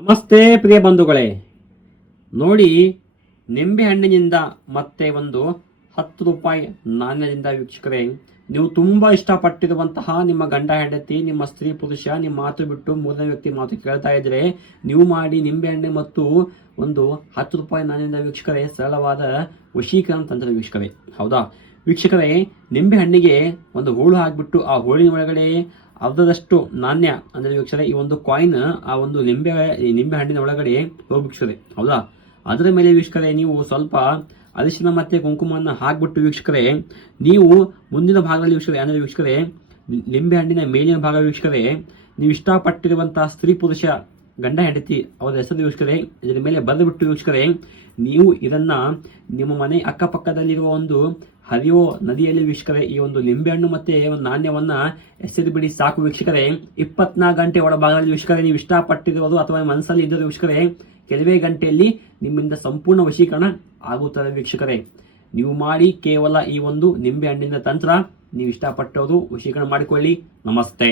ನಮಸ್ತೆ ಪ್ರಿಯ ಬಂಧುಗಳೇ, ನೋಡಿ ನಿಂಬೆ ಹಣ್ಣಿನಿಂದ ಮತ್ತೆ ಒಂದು 10 ರೂಪಾಯಿ ನಾಣ್ಯದಿಂದ ವೀಕ್ಷಕರೇ, ನೀವು ತುಂಬಾ ಇಷ್ಟಪಟ್ಟಿರುವಂತಹ ನಿಮ್ಮ ಗಂಡ ಹೆಂಡತಿ, ನಿಮ್ಮ ಸ್ತ್ರೀ ಪುರುಷ ನಿಮ್ಮ ಮಾತು ಬಿಟ್ಟು ಮೂರನೇ ವ್ಯಕ್ತಿ ಮಾತು ಕೇಳ್ತಾ ಇದ್ರೆ ನೀವು ಮಾಡಿ ನಿಂಬೆ ಹಣ್ಣು ಮತ್ತು ಒಂದು 10 ರೂಪಾಯಿ ನಾಣ್ಯದಿಂದ ವೀಕ್ಷಕರೇ ಸರಳವಾದ ವಶೀಕರಣ ತಂತ್ರ ವೀಕ್ಷಕರೇ. ಹೌದಾ ವೀಕ್ಷಕರೇ, ನಿಂಬೆ ಹಣ್ಣಿಗೆ ಒಂದು ಹೂಳು ಹಾಕ್ಬಿಟ್ಟು ಆ ಹೂಳಿನ ಒಳಗಡೆ ಅರ್ಧದಷ್ಟು ನಾಣ್ಯ ಅಂದ್ರೆ ವೀಕ್ಷಕರೇ ಈ ಒಂದು ಕಾಯಿನ್ ಆ ಒಂದು ನಿಂಬೆ ಹಣ್ಣಿನ ಒಳಗಡೆ ಹೋಗಿ ವೀಕ್ಷಕರೇ. ಹೌದಾ, ಅದರ ಮೇಲೆ ವೀಕ್ಷಕರೇ ನೀವು ಸ್ವಲ್ಪ ಅರಿಶಿನ ಮತ್ತೆ ಕುಂಕುಮವನ್ನು ಹಾಕ್ಬಿಟ್ಟು ವೀಕ್ಷಕರೇ ನೀವು ಮುಂದಿನ ಭಾಗದಲ್ಲಿ ವೀಕ್ಷಕರೇ ಅಂದ್ರೆ ವೀಕ್ಷಕರೇ ನಿಂಬೆ ಹಣ್ಣಿನ ಮೇಲಿನ ಭಾಗ ವೀಕ್ಷಕರೇ ನೀವು ಇಷ್ಟಪಟ್ಟಿರುವಂತಹ ಸ್ತ್ರೀ ಪುರುಷ ಗಂಡ ಹೆಂಡತಿ ಅವರ ಹೆಸರು ವೀಕ್ಷಕರೇ ಇದರ ಮೇಲೆ ಬರೆದುಬಿಟ್ಟು ವೀಕ್ಷಕರೇ ನೀವು ಇದನ್ನ ನಿಮ್ಮ ಮನೆ ಅಕ್ಕಪಕ್ಕದಲ್ಲಿರುವ ಒಂದು ಹರಿಯೋ ನದಿಯಲ್ಲಿ ವೀಕ್ಷಕರೇ ಈ ಒಂದು ನಿಂಬೆ ಹಣ್ಣು ಮತ್ತೆ ಒಂದು ನಾಣ್ಯವನ್ನ ಎಸೆದು ಬಿಡಿ ಸಾಕು ವೀಕ್ಷಕರೇ. 24 ಗಂಟೆ ಒಳಭಾಗದಲ್ಲಿ ವೀಕ್ಷಕರೇ ನೀವು ಇಷ್ಟಪಟ್ಟಿರುವುದು ಅಥವಾ ಮನಸ್ಸಲ್ಲಿ ಇದ್ದರೂ ವೀಕ್ಷಕರೇ ಕೆಲವೇ ಗಂಟೆಯಲ್ಲಿ ನಿಮ್ಮಿಂದ ಸಂಪೂರ್ಣ ವಶೀಕರಣ ಆಗುತ್ತದೆ ವೀಕ್ಷಕರೇ. ನೀವು ಮಾಡಿ ಕೇವಲ ಈ ಒಂದು ನಿಂಬೆ ಹಣ್ಣಿನ ತಂತ್ರ ನೀವು ಇಷ್ಟಪಟ್ಟವರು ವಶೀಕರಣ ಮಾಡಿಕೊಳ್ಳಿ. ನಮಸ್ತೆ.